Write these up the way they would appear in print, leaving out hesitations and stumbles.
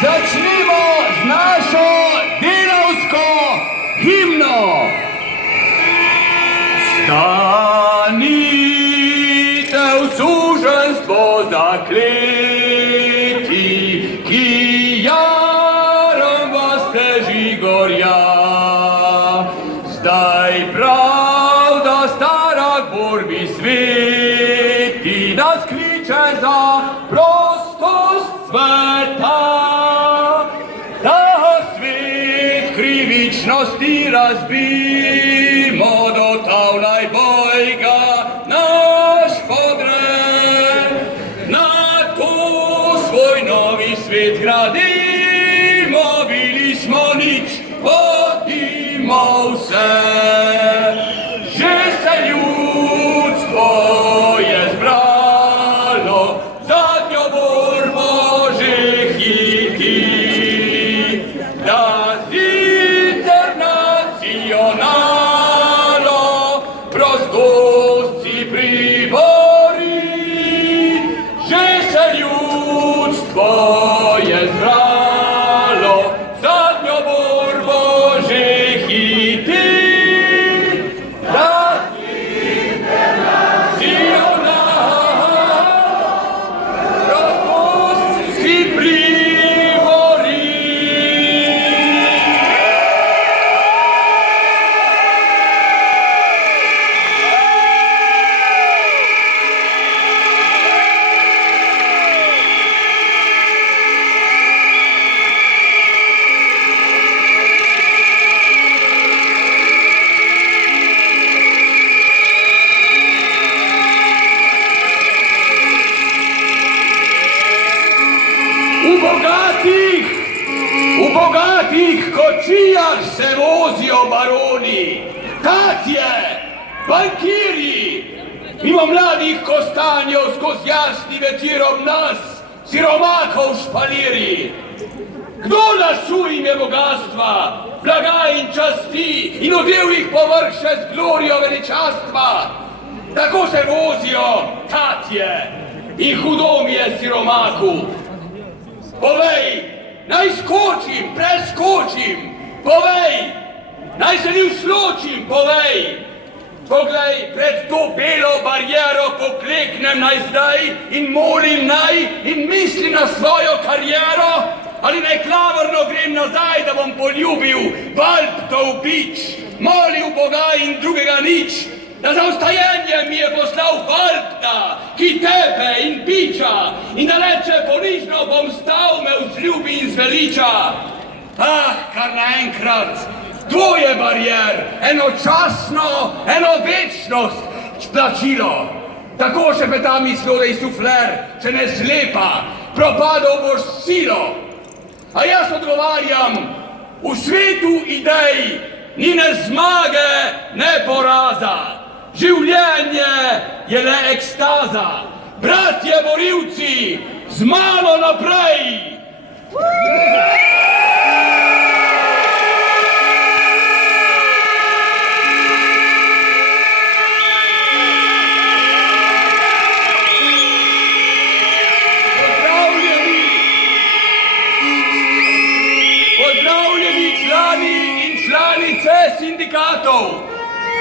Začnimo z našo delavsko himno. Stanite v suženstvo zakleti, ki jarom vas teži gorja. Zdaj pravda stara k borbi sveti, nas kliče za prostost sveta. Krivičnosti razbimo, dotavljaj bojga naš podred. Na to svoj novi svet gradimo, bili smo nič, bodimo vse. Že se ljudstvo je zbralo, zadnjo borbo že hiti. Prostost si pribori, že se ljudstvo je zbralo, zadnjo borbo že hiti. Prostost si pribori. V bogatih kočijah se vozijo baroni, tatje, bankirji, mimo mladih kostanjev skozi jasni večer ob nas, siromakov špaliri. Kdo lasu jim je bogatstva, blaga in časti in odel jih povrh še z glorijo veličastva? Tako se vozijo tatje in hudo mi je siromaku. Povej, naj skočim, preskočim, povej, naj se ni usločim, povej. Poglej, pred to belo bariero pokleknem naj zdaj in molim naj in mislim na svojo kariero, ali naj klavrno grem nazaj, da bom poljubil Valptov bič, molil Boga in drugega nič, da za vstajenje mi je poslal Valpta, ki tepe in biča, in da reče ponižno bom stal, me vzljubi in zveliča. Ah, kar naenkrat, dvoje barier, eno časno, eno večnost plačilo. Tako še peta mislodej sufler, če ne slepa, propadal boš silo. A jaz odgovarjam, v svetu idej ni ne zmage, ne poraza. Življenje je le ekstaza. Bratje borilci, z mano naprej! Pozdravljeni člani in članice sindikatov,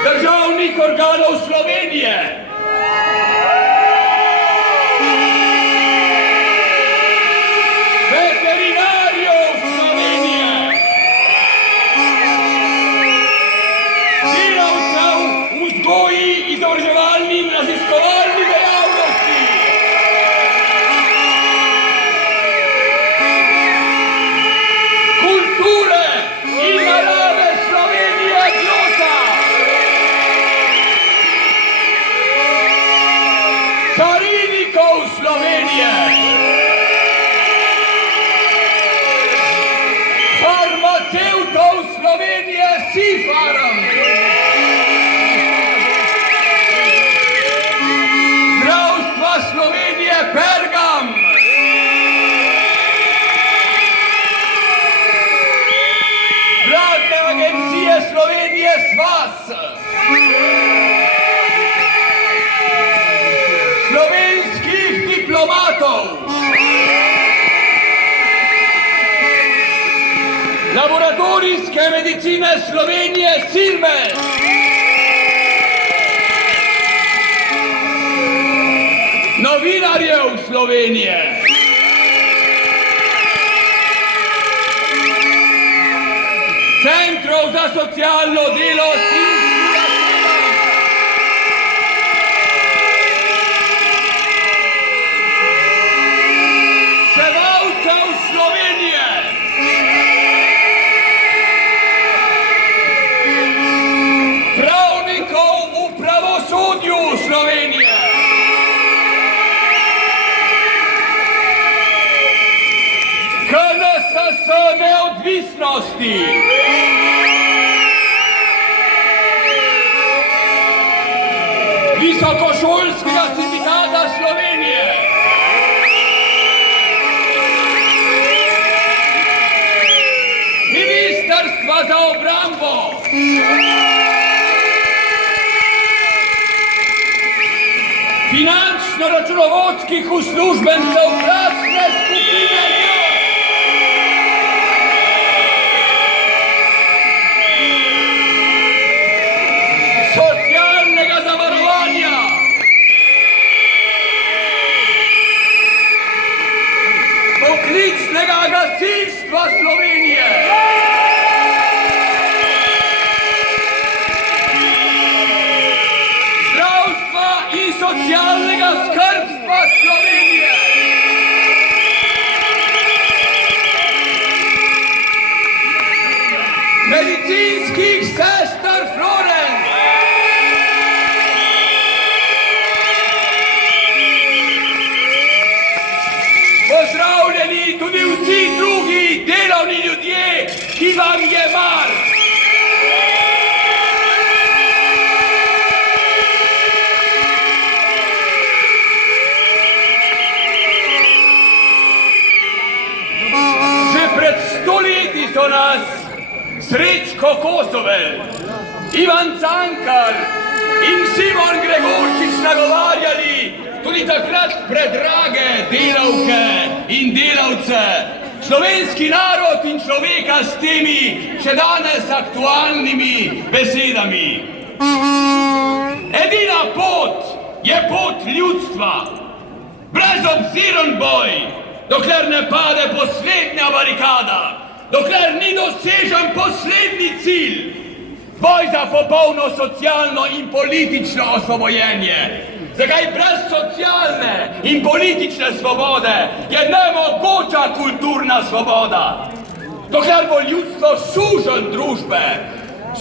državnih organov Slovenije. Veterinarjev Slovenije. Delavcev v Slovenije. Farmacevtov Slovenije Sifarm. Zdravstva Slovenije Pergam. Vladne agencije Slovenije Svas. Slovenskih diplomatov. Laboratorijske medicine Slovenije Silmes. Novinarjev Slovenije. Centrov za socialno delo Sevalcev Slovenije. Pravnikov v pravosodju Slovenije. KNSS neodvisnosti. Visokošolskega sindikata Slovenije. Ministrstva za obrambo. Finančno-računovodskih uslužbencev plačne skupine. Socialnega zavarovanja. Poklicnega gasilstva Slovenije. Zdravstva in socialnega skrbstva Slovenije. Medicinskih sester Florence. Pozdravljeni tudi vsi drugi delovni ljudje, ki vam je mar. Že pred 100 leti so nas Srečko Kosovel, Ivan Cankar in Simon Gregorčič nagovarjali tudi takrat predrage delavke in delavce, slovenski narod in človeka s temi še danes aktualnimi besedami. Edina pot je pot ljudstva. Brezobziren boj, dokler ne pade poslednja barikada, dokler ni dosežen poslednji cilj. Boj za popolno socialno in politično osvobojenje. Zakaj brez socialne in politične svobode je nemogoča kulturna svoboda? Dokler bo ljudstvo suženj družbe,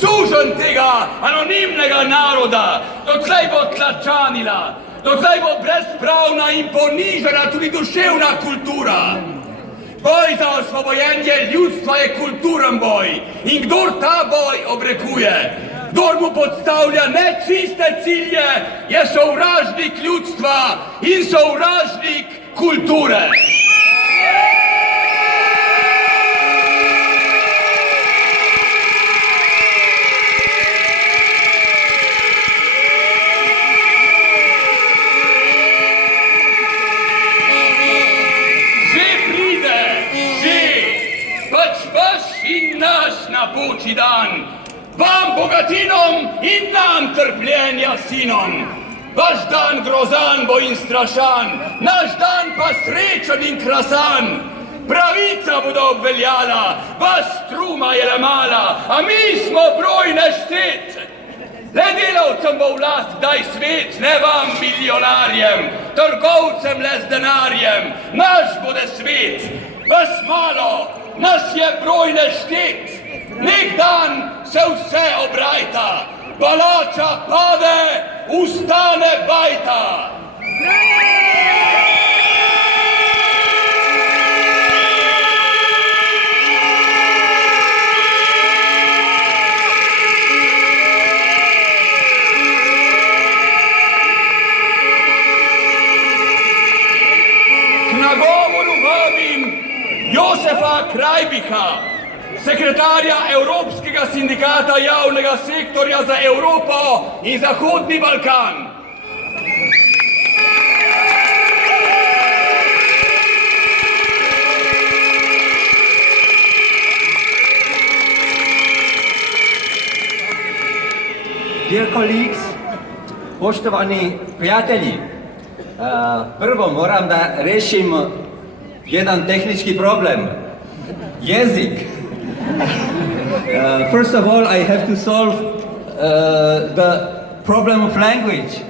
suženj tega anonimnega naroda, dotlej bo tlačanila, dotlej bo brezpravna in ponižena tudi duševna kultura. Boj za osvobojenje ljudstva je kulturen boj in kdor ta boj obrekuje, kdor mu podstavlja nečiste cilje, je sovražnik ljudstva in sovražnik kulture. Napoči dan, vam bogatinom in nam trpljenja sinom. Vaš dan grozan bo in strašan, naš dan pa srečen in krasan. Pravica bodo obveljala, vas struma je le mala, a mi smo broj neštet. Le delavcem bo vlast daj svet, ne vam milijonarjem, trgovcem le z denarjem, naš bude svet. Vas malo, nas je broj neštet. Nek dan se vse obrajta, palača pade, ustane bajta. Miroslava Krajbika, sekretarja Evropskega sindikata javnega sektorja za Evropo in Zahodni Balkan. Dear colleagues, poštovani prijatelji, prvo moram da rešim jedan tehnički problem. Jezik. First of all, I have to solve the problem of language.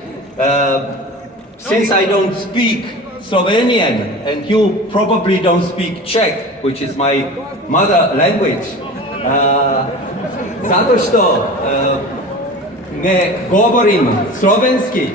Since I don't speak Slovenian and you probably don't speak Czech, which is my mother language, zato što ne govorim slovenski